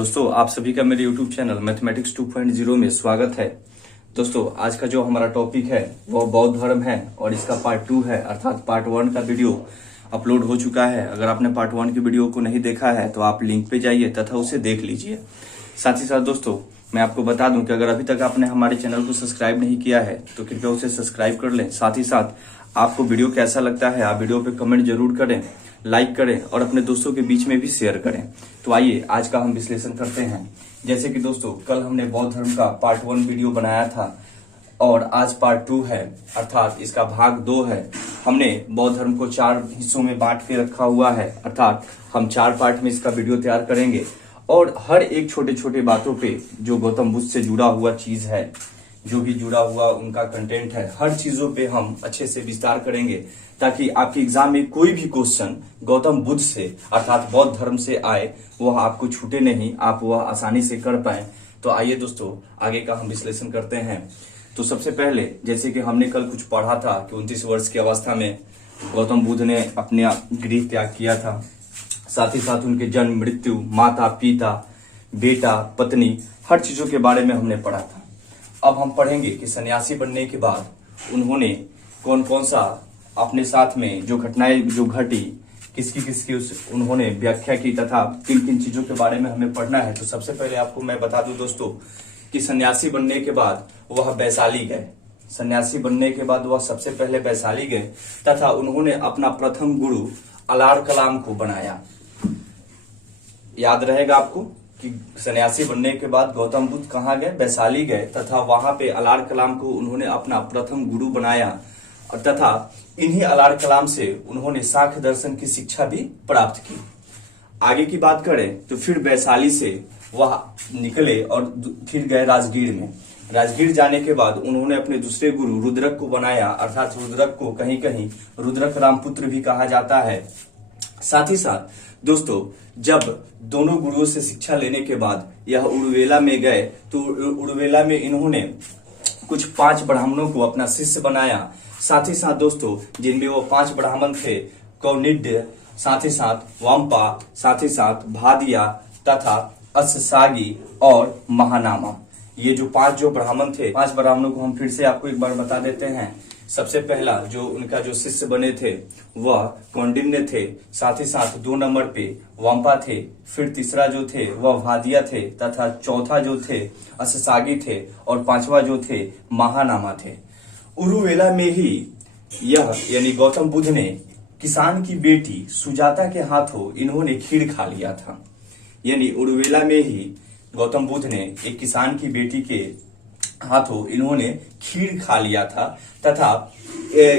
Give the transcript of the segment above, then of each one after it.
दोस्तों आप सभी का मेरे YouTube चैनल मैथमेटिक्स 2.0 में स्वागत है। दोस्तों आज का जो हमारा टॉपिक है वो बौद्ध धर्म है और इसका पार्ट 2 है, अर्थात पार्ट 1 का वीडियो अपलोड हो चुका है। अगर आपने पार्ट 1 की वीडियो को नहीं देखा है तो आप लिंक पे जाइए तथा उसे देख लीजिए। साथ ही साथ दोस्तों मैं आपको बता दूं कि अगर अभी तक आपने हमारे चैनल को सब्सक्राइब नहीं किया है तो कृपया उसे सब्सक्राइब कर लें। साथ ही साथ आपको वीडियो कैसा लगता है आप वीडियो पे कमेंट जरूर करें, लाइक करें और अपने दोस्तों के बीच में भी शेयर करें। तो आइए आज का हम विश्लेषण करते हैं। जैसे कि दोस्तों कल हमने बौद्ध धर्म का पार्ट 1 वीडियो बनाया था और आज पार्ट 2 है, अर्थात इसका भाग 2 है। हमने बौद्ध धर्म को 4 हिस्सों में बांट के रखा हुआ है, अर्थात हम 4 पार्ट में इसका वीडियो तैयार करेंगे और हर एक छोटे छोटे बातों पे जो गौतम बुद्ध से जुड़ा हुआ चीज है, जो भी जुड़ा हुआ उनका कंटेंट है, हर चीजों पे हम अच्छे से विस्तार करेंगे ताकि आपके एग्जाम में कोई भी क्वेश्चन गौतम बुद्ध से अर्थात बौद्ध धर्म से आए वह आपको छूटे नहीं, आप वह आसानी से कर पाए। तो आइए दोस्तों आगे का हम विश्लेषण करते हैं। तो सबसे पहले जैसे कि हमने कल कुछ पढ़ा था कि 29 वर्ष की अवस्था में गौतम बुद्ध ने अपने गृह त्याग किया था। साथ ही साथ उनके जन्म, मृत्यु, माता पिता, बेटा, पत्नी, हर चीजों के बारे में हमने पढ़ा था। अब हम पढ़ेंगे कि सन्यासी बनने के बाद उन्होंने कौन कौन सा अपने साथ में जो घटनाएं जो घटी, किसकी उन्होंने व्याख्या की तथा किन किन चीजों के बारे में हमें पढ़ना है। तो सबसे पहले आपको मैं बता दूं दोस्तों कि सन्यासी बनने के बाद वह वैशाली गए। सन्यासी बनने के बाद वह सबसे पहले वैशाली गए तथा उन्होंने अपना प्रथम गुरु अलार कलाम को बनाया। याद रहेगा आपको कि सन्यासी बनने के बाद गौतम बुद्ध कहाँ गए? वैशाली गए तथा वहां पे अलार कलाम को उन्होंने अपना प्रथम गुरु बनाया और तथा इन्हीं अलार कलाम से उन्होंने सांख्य दर्शन की शिक्षा भी प्राप्त की। आगे की बात करें तो फिर वैशाली से वह निकले और फिर गए राजगीर में। राजगीर जाने के बाद उन्होंने अपने दूसरे गुरु रुद्रक को बनाया, अर्थात रुद्रक को कहीं कहीं रुद्रक रामपुत्र भी कहा जाता है। साथ ही साथ दोस्तों जब दोनों गुरुओं से शिक्षा लेने के बाद यह उड़वेला में गए तो उड़वेला में इन्होंने कुछ 5 ब्राह्मणों को अपना शिष्य बनाया। साथ ही साथ दोस्तों जिनमें वो 5 ब्राह्मण थे, कौनिड्य, साथ ही साथ वाम्पा, साथ ही साथ भादिया तथा अस्सागी और महानामा। ये जो 5 ब्राह्मण थे, 5 ब्राह्मणों को हम फिर से आपको एक बार बता देते हैं। सबसे पहला जो उनका जो शिष्य बने थे वह कौंडिन्य थे, साथ ही साथ 2 नंबर पे वाम्पा थे, फिर तीसरा जो थे वह भादिया थे तथा चौथा जो थे अस्सागी थे और 5वां जो थे महानामा थे। उरुवेला में ही यह यानी गौतम बुद्ध ने किसान की बेटी सुजाता के हाथों इन्होंने खीर खा लिया था। यानी उरुवेला में ही गौतम बुद्ध ने एक किसान की बेटी के हाथों इन्होंने खीर खा लिया था तथा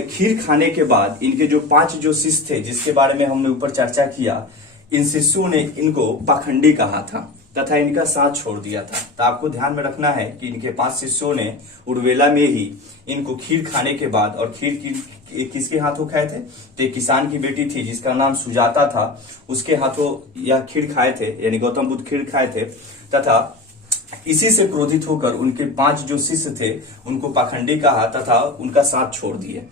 खीर खाने के बाद इनके जो 5 जो शिष्य थे जिसके बारे में हमने ऊपर चर्चा किया, इन शिष्यों ने इनको पाखंडी कहा था तथा इनका साथ छोड़ दिया था। तो आपको ध्यान में रखना है कि इनके 5 शिष्यों ने उड़वेला में ही इनको खीर खाने के बाद, और खीर किसके हाथों खाए थे? तो एक किसान की बेटी थी जिसका नाम सुजाता था, उसके हाथों यह खीर खाए थे, यानी गौतम बुद्ध खीर खाए थे तथा इसी से क्रोधित होकर उनके 5 जो शिष्य थे उनको पाखंडी कहा तथा उनका साथ छोड़ दिए।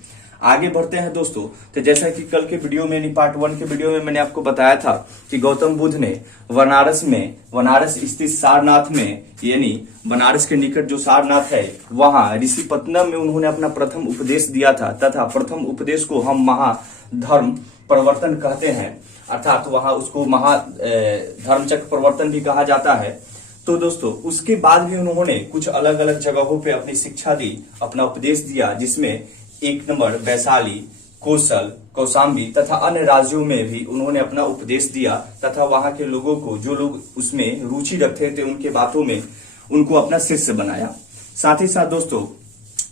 आगे बढ़ते हैं दोस्तों। तो जैसा कि कल के वीडियो में पार्ट 1 के वीडियो में मैंने आपको बताया था कि गौतम बुद्ध ने बनारस स्थित सारनाथ में, यानी बनारस के निकट जो सारनाथ है वहां ऋषिपत्तनम में उन्होंने अपना प्रथम उपदेश दिया था तथा प्रथम उपदेश को हम महाधर्म प्रवर्तन कहते हैं, अर्थात वहां उसको धर्मचक्र प्रवर्तन भी कहा जाता है। तो दोस्तों उसके बाद भी उन्होंने कुछ अलग अलग जगहों पे अपनी शिक्षा दी, अपना उपदेश दिया, जिसमें 1 नंबर वैशाली, कौशल, कौशाम्बी तथा अन्य राज्यों में भी उन्होंने अपना उपदेश दिया तथा वहां के लोगों को, जो लोग उसमें रुचि रखते थे उनके बातों में, उनको अपना शिष्य बनाया। साथ ही साथ दोस्तों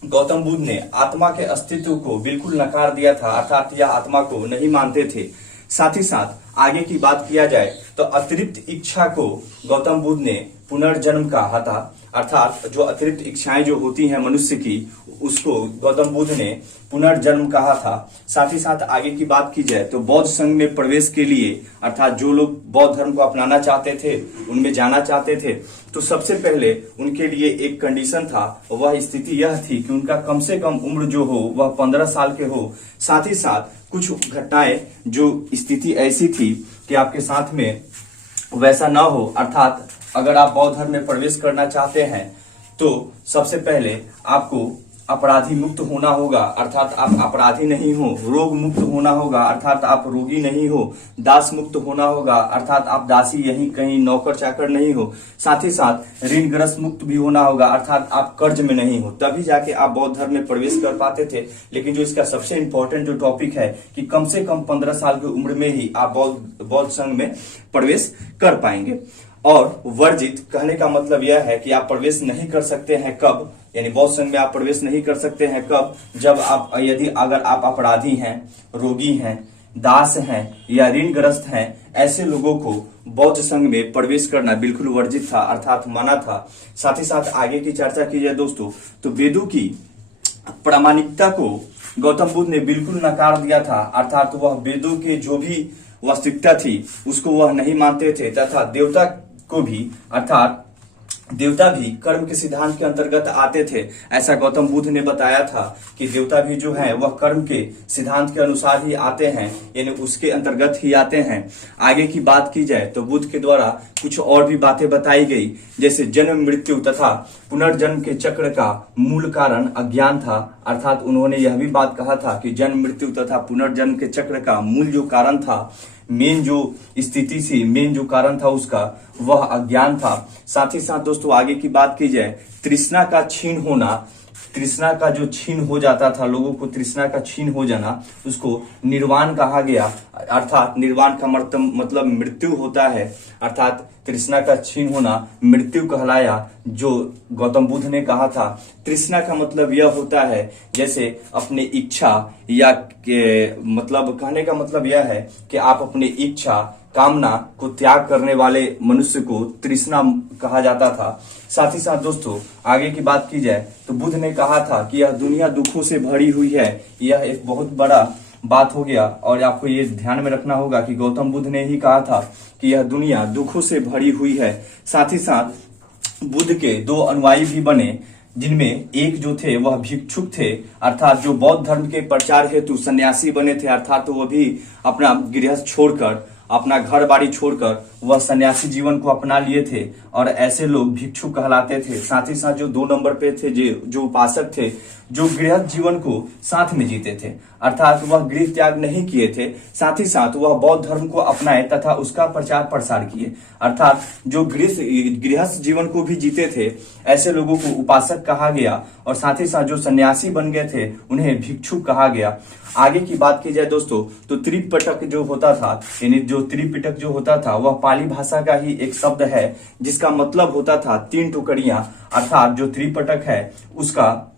गौतम बुद्ध ने आत्मा के अस्तित्व को बिल्कुल नकार दिया था, अर्थात यह आत्मा को नहीं मानते थे। साथ ही साथ आगे की बात किया जाए तो अतिरिक्त इच्छा को गौतम बुद्ध ने पुनर्जन्म कहा था, अर्थात जो अतिरिक्त इच्छाएं जो होती हैं मनुष्य की उसको गौतम बुद्ध ने पुनर्जन्म कहा था। साथ ही साथ आगे की बात की जाए तो बौद्ध संघ में प्रवेश के लिए, अर्थात जो लोग बौद्ध धर्म को अपनाना चाहते थे, उनमें जाना चाहते थे, तो सबसे पहले उनके लिए एक कंडीशन था। वह स्थिति यह थी कि उनका कम से कम उम्र जो हो वह 15 साल के हो। साथ ही साथ कुछ घटनाएं जो स्थिति ऐसी थी कि आपके साथ में वैसा ना हो, अर्थात अगर आप बौद्ध धर्म में प्रवेश करना चाहते हैं तो सबसे पहले आपको अपराधी मुक्त होना होगा, अर्थात आप अपराधी नहीं हो। रोग मुक्त होना होगा, अर्थात आप रोगी नहीं हो। दास मुक्त होना होगा, अर्थात आप दासी यहीं कहीं नौकर चाकर नहीं हो। साथ ही साथ ऋणग्रस्त मुक्त भी होना होगा, अर्थात आप कर्ज में नहीं हो। तभी जाके आप बौद्ध धर्म में प्रवेश कर पाते थे। लेकिन जो इसका सबसे इंपॉर्टेंट जो टॉपिक है कि कम से कम 15 साल की उम्र में ही आप बौद्ध संघ में प्रवेश कर पाएंगे। और वर्जित कहने का मतलब यह है कि आप प्रवेश नहीं कर सकते हैं कब, यानी बौद्ध संघ में आप प्रवेश नहीं कर सकते हैं कब, जब आप अगर आप अपराधी हैं, रोगी हैं, दास हैं या ऋणग्रस्त हैं, ऐसे लोगों को बौद्ध संघ में प्रवेश करना बिल्कुल वर्जित था, अर्थात मना था। साथ ही साथ आगे की चर्चा की जाए दोस्तों तो वेदों की प्रामाणिकता को गौतम बुद्ध ने बिल्कुल नकार दिया था, अर्थात वह वेदों के जो भी वास्तविकता थी उसको वह नहीं मानते थे, तथा देवता को भी, अर्थात देवता भी कर्म के सिद्धांत के अंतर्गत आते थे। ऐसा गौतम बुद्ध ने बताया था कि देवता भी जो है वह कर्म के सिद्धांत के अनुसार ही आते हैं, यानी उसके अंतर्गत ही आते हैं। आगे की बात की जाए तो बुद्ध के द्वारा कुछ और भी बातें बताई गई, जैसे जन्म मृत्यु तथा पुनर्जन्म के चक्र का मूल कारण अज्ञान था, अर्थात उन्होंने यह भी बात कहा था कि जन्म मृत्यु तथा पुनर्जन्म के चक्र का मूल जो कारण था, मेन जो स्थिति थी, मेन जो कारण था उसका, वह अज्ञान था। साथ ही साथ दोस्तों आगे की बात की जाए, तृष्णा का क्षीण होना, तृष्णा का जो क्षीण हो जाता था, लोगों को तृष्णा का क्षीण हो जाना, उसको निर्वाण कहा गया, अर्थात निर्वाण का मतलब मृत्यु होता है, अर्थात तृष्णा का क्षीण होना मृत्यु कहलाया, जो गौतम बुद्ध ने कहा था। तृष्णा का मतलब यह होता है जैसे अपने इच्छा या मतलब कहने का मतलब यह है कि आप अपनी इच्छा कामना को त्याग करने वाले मनुष्य को तृष्णा कहा जाता था। साथ ही साथ दोस्तों आगे की बात की जाए तो बुद्ध ने कहा था कि यह दुनिया दुखों से भरी हुई है। यह एक बहुत बड़ा बात हो गया और आपको ये ध्यान में रखना होगा कि गौतम बुद्ध ने ही कहा था कि यह दुनिया दुखों से भरी हुई है। साथ ही साथ बुद्ध के 2 अनुयायी भी बने, जिनमें एक जो थे वह भिक्षुक थे, अर्थात जो बौद्ध धर्म के प्रचार हेतु सन्यासी बने थे, अर्थात तो वह भी अपना गृहस्थ छोड़कर, अपना घर बाड़ी छोड़कर वह सन्यासी जीवन को अपना लिए थे और ऐसे लोग भिक्षुक कहलाते थे। साथ ही साथ जो 2 नंबर पे थे जो उपासक थे, जो गृहस्थ जीवन को साथ में जीते थे, अर्थात वह गृह त्याग नहीं किए थे, साथ ही साथ वह बौद्ध धर्म को अपनाए तथा उसका प्रचार प्रसार किए, अर्थात जो गृहस्थ जीवन को भी जीते थे, ऐसे लोगों को उपासक कहा गया। और साथ ही साथ जो सन्यासी बन गए थे उन्हें भिक्षुक कहा गया। आगे की बात की जाए दोस्तों तो त्रिपिटक जो होता था, यानी जो त्रिपिटक जो होता था वह पाली भाषा का ही एक शब्द है, जिसका मतलब होता था 3 टुकड़ियां, अर्थात जो त्रिपिटक है उसका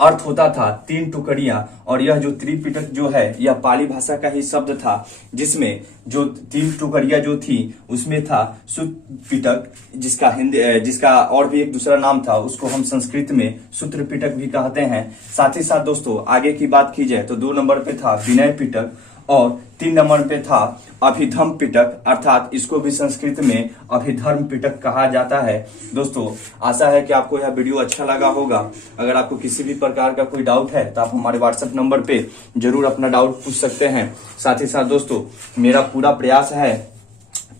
अर्थ होता था 3 टुकड़ियां। और यह जो त्रिपिटक जो है यह पाली भाषा का ही शब्द था, जिसमें जो 3 टुकड़ियां जो थी उसमें था सुत्पिटक, जिसका और भी एक दूसरा नाम था, उसको हम संस्कृत में सूत्र पिटक भी कहते हैं। साथ ही साथ दोस्तों आगे की बात की जाए तो 2 नंबर पे था विनय पिटक और 3 नंबर पे था अभिधम पिटक, अर्थात इसको भी संस्कृत में अभिधर्म पिटक कहा जाता है। दोस्तों आशा है कि आपको यह वीडियो अच्छा लगा होगा। अगर आपको किसी भी प्रकार का कोई डाउट है तो आप हमारे व्हाट्सएप नंबर पे जरूर अपना डाउट पूछ सकते हैं। साथ ही साथ दोस्तों मेरा पूरा प्रयास है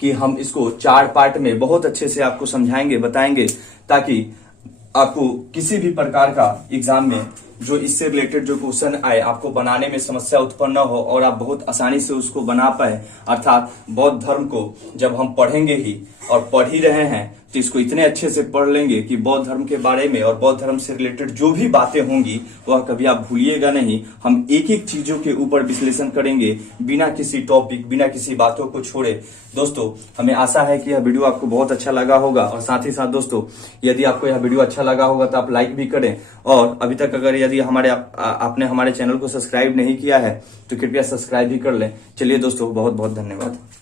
कि हम इसको 4 पार्ट में बहुत अच्छे से आपको समझाएंगे, बताएंगे, ताकि आपको किसी भी प्रकार का एग्जाम में जो इससे रिलेटेड जो क्वेश्चन आए आपको बनाने में समस्या उत्पन्न न हो और आप बहुत आसानी से उसको बना पाए। अर्थात बौद्ध धर्म को जब हम पढ़ेंगे ही और पढ़ ही रहे हैं तो इसको इतने अच्छे से पढ़ लेंगे कि बौद्ध धर्म के बारे में और बौद्ध धर्म से रिलेटेड जो भी बातें होंगी वह कभी आप भूलिएगा नहीं। हम एक एक चीजों के ऊपर विश्लेषण करेंगे बिना किसी टॉपिक, बिना किसी बातों को छोड़े। दोस्तों हमें आशा है कि यह वीडियो आपको बहुत अच्छा लगा होगा। और साथ ही साथ दोस्तों यदि आपको यह वीडियो अच्छा लगा होगा तो आप लाइक भी करें, और अभी तक अगर यदि आपने हमारे चैनल को सब्सक्राइब नहीं किया है तो कृपया सब्सक्राइब भी कर लें। चलिए दोस्तों बहुत बहुत धन्यवाद।